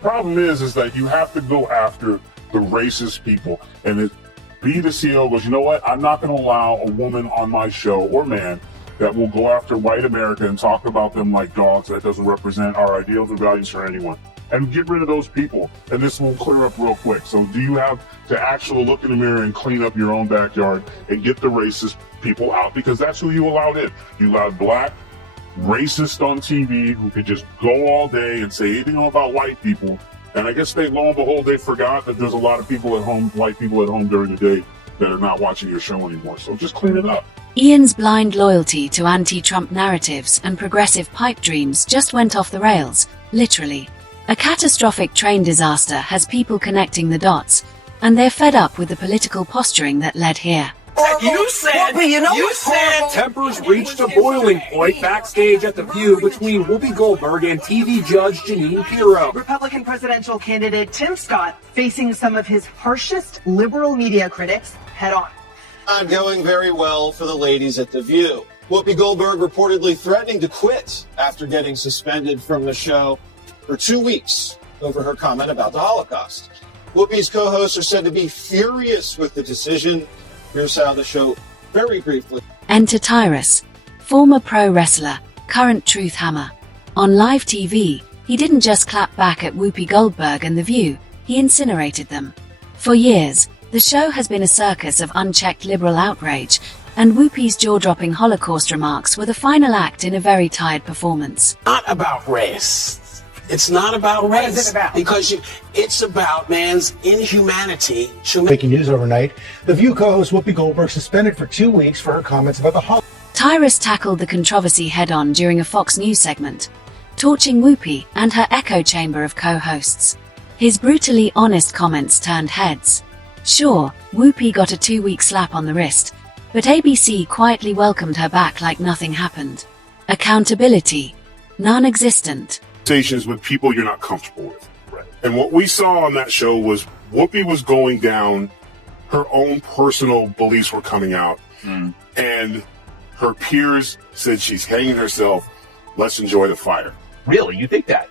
Problem is that you have to go after the racist people, and be the CEO goes, you know what? I'm not going to allow a woman on my show or man that will go after white America and talk about them like dogs. That doesn't represent our ideals and values for anyone. And get rid of those people, and this will clear up real quick. So do you have to actually look in the mirror and clean up your own backyard and get the racist people out? Because that's who you allowed in. You allowed black racist on TV who could just go all day and say anything about white people. And I guess lo and behold, they forgot that there's a lot of people at home, white people at home during the day that are not watching your show anymore. So just clean it up. Ian's blind loyalty to anti-Trump narratives and progressive pipe dreams just went off the rails, literally. A catastrophic train disaster has people connecting the dots, and they're fed up with the political posturing that led here. You said tempers reached a boiling point backstage at The View between Whoopi Goldberg and TV judge Jeanine Pirro. Republican presidential candidate Tim Scott facing some of his harshest liberal media critics head on. Not going very well for the ladies at The View. Whoopi Goldberg reportedly threatening to quit after getting suspended from the show for 2 weeks over her comment about the Holocaust. Whoopi's co-hosts are said to be furious with the decision. Here's how the show, very briefly. Enter Tyrus, former pro wrestler, current truth hammer. On live TV, he didn't just clap back at Whoopi Goldberg and The View, he incinerated them. For years, the show has been a circus of unchecked liberal outrage, and Whoopi's jaw-dropping Holocaust remarks were the final act in a very tired performance. Not about race. It's not about race. What is it about? Because it's about man's inhumanity. Breaking news overnight, The View co-host Whoopi Goldberg suspended for 2 weeks for her comments about the Holocaust. Tyrus tackled the controversy head-on during a Fox News segment, torching Whoopi and her echo chamber of co-hosts. His brutally honest comments turned heads. Sure, Whoopi got a 2-week slap on the wrist, but ABC quietly welcomed her back like nothing happened. Accountability, non-existent. With people you're not comfortable with. Right. And what we saw on that show was Whoopi was going down, her own personal beliefs were coming out, and her peers said she's hanging herself. Let's enjoy the fire. Really? You think that?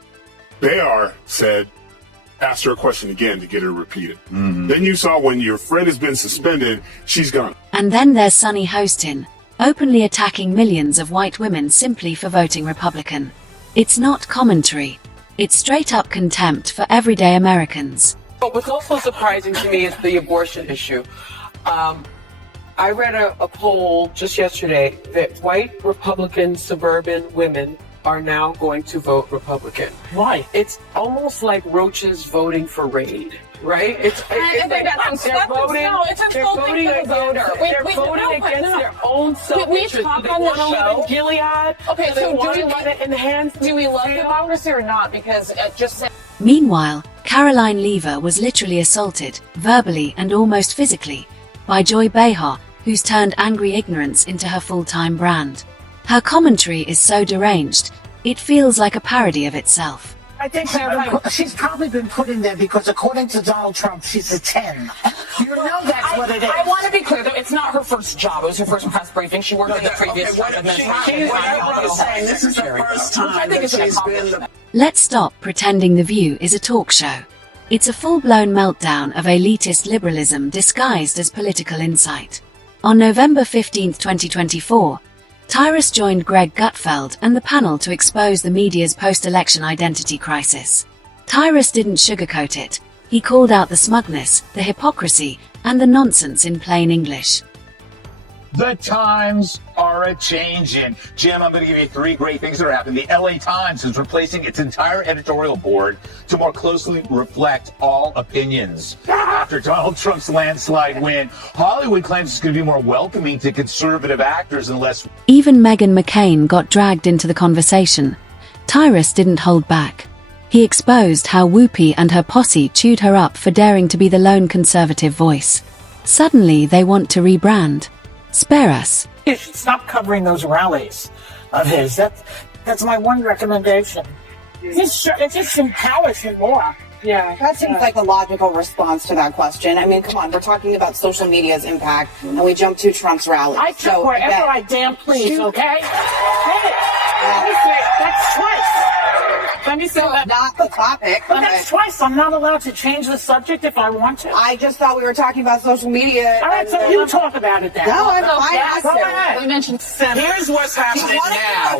Bayar asked her a question again to get her to repeat it. Then you saw when your friend has been suspended, she's gone. And then there's Sunny Hostin, openly attacking millions of white women simply for voting Republican. It's not commentary. It's straight-up contempt for everyday Americans. But what's also surprising to me is the abortion issue. I read a poll just yesterday that white Republican suburban women are now going to vote Republican. Why? It's almost like roaches voting for Raid, right? I think that's they're voting. No, it's They're voting against their own self-interest. We talk They on the want to show. live in Gilead. Okay, They so want do to we let it enhance? Do we love democracy or not? Because just say. Meanwhile, Caroline Lever was literally assaulted, verbally and almost physically, by Joy Behar, who's turned angry ignorance into her full-time brand. Her commentary is so deranged, it feels like a parody of itself. I think she's probably been put in there because according to Donald Trump, she's a 10. You know that's what it is. I want to be clear, though, it's not her first job. It was her first press briefing. She worked in the previous Trump administration. This is the first time that she's been. Let's stop pretending The View is a talk show. It's a full-blown meltdown of elitist liberalism disguised as political insight. On November 15, 2024, Tyrus joined Greg Gutfeld and the panel to expose the media's post-election identity crisis. Tyrus didn't sugarcoat it. He called out the smugness, the hypocrisy, and the nonsense in plain English. The times are a-changin'. Jim, I'm going to give you 3 great things that are happening. The LA Times is replacing its entire editorial board to more closely reflect all opinions. After Donald Trump's landslide win, Hollywood claims it's going to be more welcoming to conservative actors and less. Even Meghan McCain got dragged into the conversation. Tyrus didn't hold back. He exposed how Whoopi and her posse chewed her up for daring to be the lone conservative voice. Suddenly, they want to rebrand. Spare us. You should stop covering those rallies of his. That's my one recommendation. It just empowers him more. Yeah. That seems like a logical response to that question. I mean, come on, we're talking about social media's impact, and we jump to Trump's rally. I took wherever I damn please, okay? Hey, that's twice. Let me say that. Not the topic. But that's twice. I'm not allowed to change the subject if I want to. I just thought we were talking about social media. All right, so you talk about it then. No, I Go ahead. We mentioned seven. Here's what's happening now.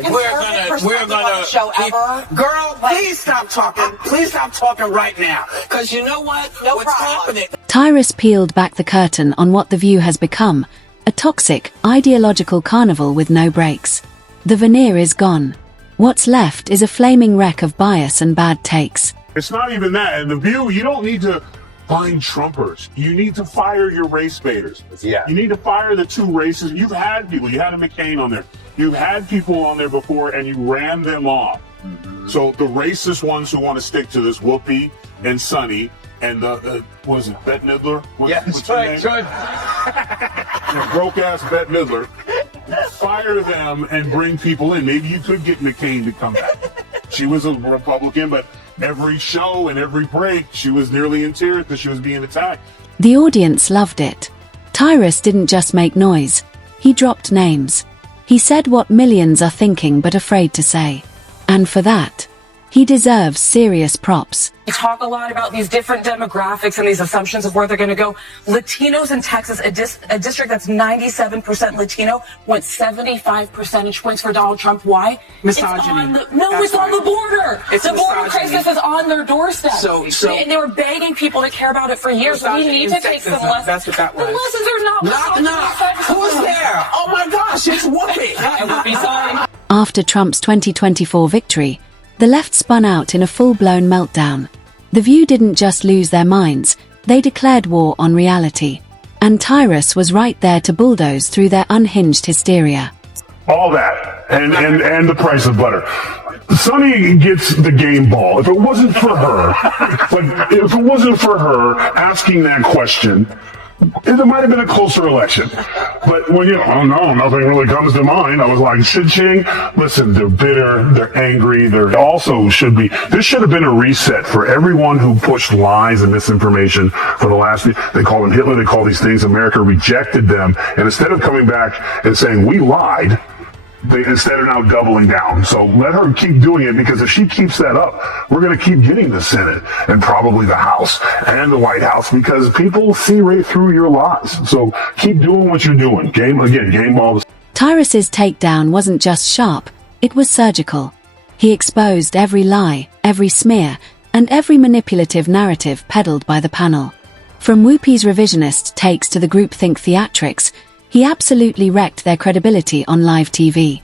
We're gonna show ever. Girl, please stop talking. Please stop talking right now. Because you know what? What's happening? Tyrus peeled back the curtain on what The View has become, a toxic, ideological carnival with no brakes. The veneer is gone. What's left is a flaming wreck of bias and bad takes. It's not even that. And The View, you don't need to find Trumpers. You need to fire your race baiters. Yeah. You need to fire the two races. You've had people. You had a McCain on there. You've had people on there before, and you ran them off. Mm-hmm. So the racist ones who want to stick to this, Whoopi and Sonny, and what is it, Bette Midler? What's right, good. Broke-ass Bette Midler. Fire them and bring people in. Maybe you could get McCain to come back. She was a Republican, but every show and every break, she was nearly in tears because she was being attacked. The audience loved it. Tyrus didn't just make noise. He dropped names. He said what millions are thinking but afraid to say. And for that, he deserves serious props. We talk a lot about these different demographics and these assumptions of where they're going to go. Latinos in Texas, a district that's 97% Latino, went 75 percentage points for Donald Trump. Why? Misogyny. It's on the border. The border crisis is on their doorstep. And they were begging people to care about it for years. We need to take some lessons. That's what that was. The lessons are not. Who's there? Oh my gosh, it's Whoopi. After Trump's 2024 victory, the left spun out in a full-blown meltdown. The View didn't just lose their minds, they declared war on reality. And Tyrus was right there to bulldoze through their unhinged hysteria. All that, and the price of butter. Sonny gets the game ball. If it wasn't for her, asking that question, it might have been a closer election. But when nothing really comes to mind, I was like, cha-ching. Listen, they're bitter, they're angry, this should have been a reset for everyone who pushed lies and misinformation for the last, they call them Hitler, they call these things, America rejected them. And instead of coming back and saying, we lied, they instead are now doubling down. So let her keep doing it, because if she keeps that up, we're going to keep getting the Senate and probably the House and the White House, because people see right through your lies. So keep doing what you're doing. Game ball. Tyrus's takedown wasn't just sharp, it was surgical. He exposed every lie, every smear, and every manipulative narrative peddled by the panel. From Whoopi's revisionist takes to the groupthink theatrics, he absolutely wrecked their credibility on live TV.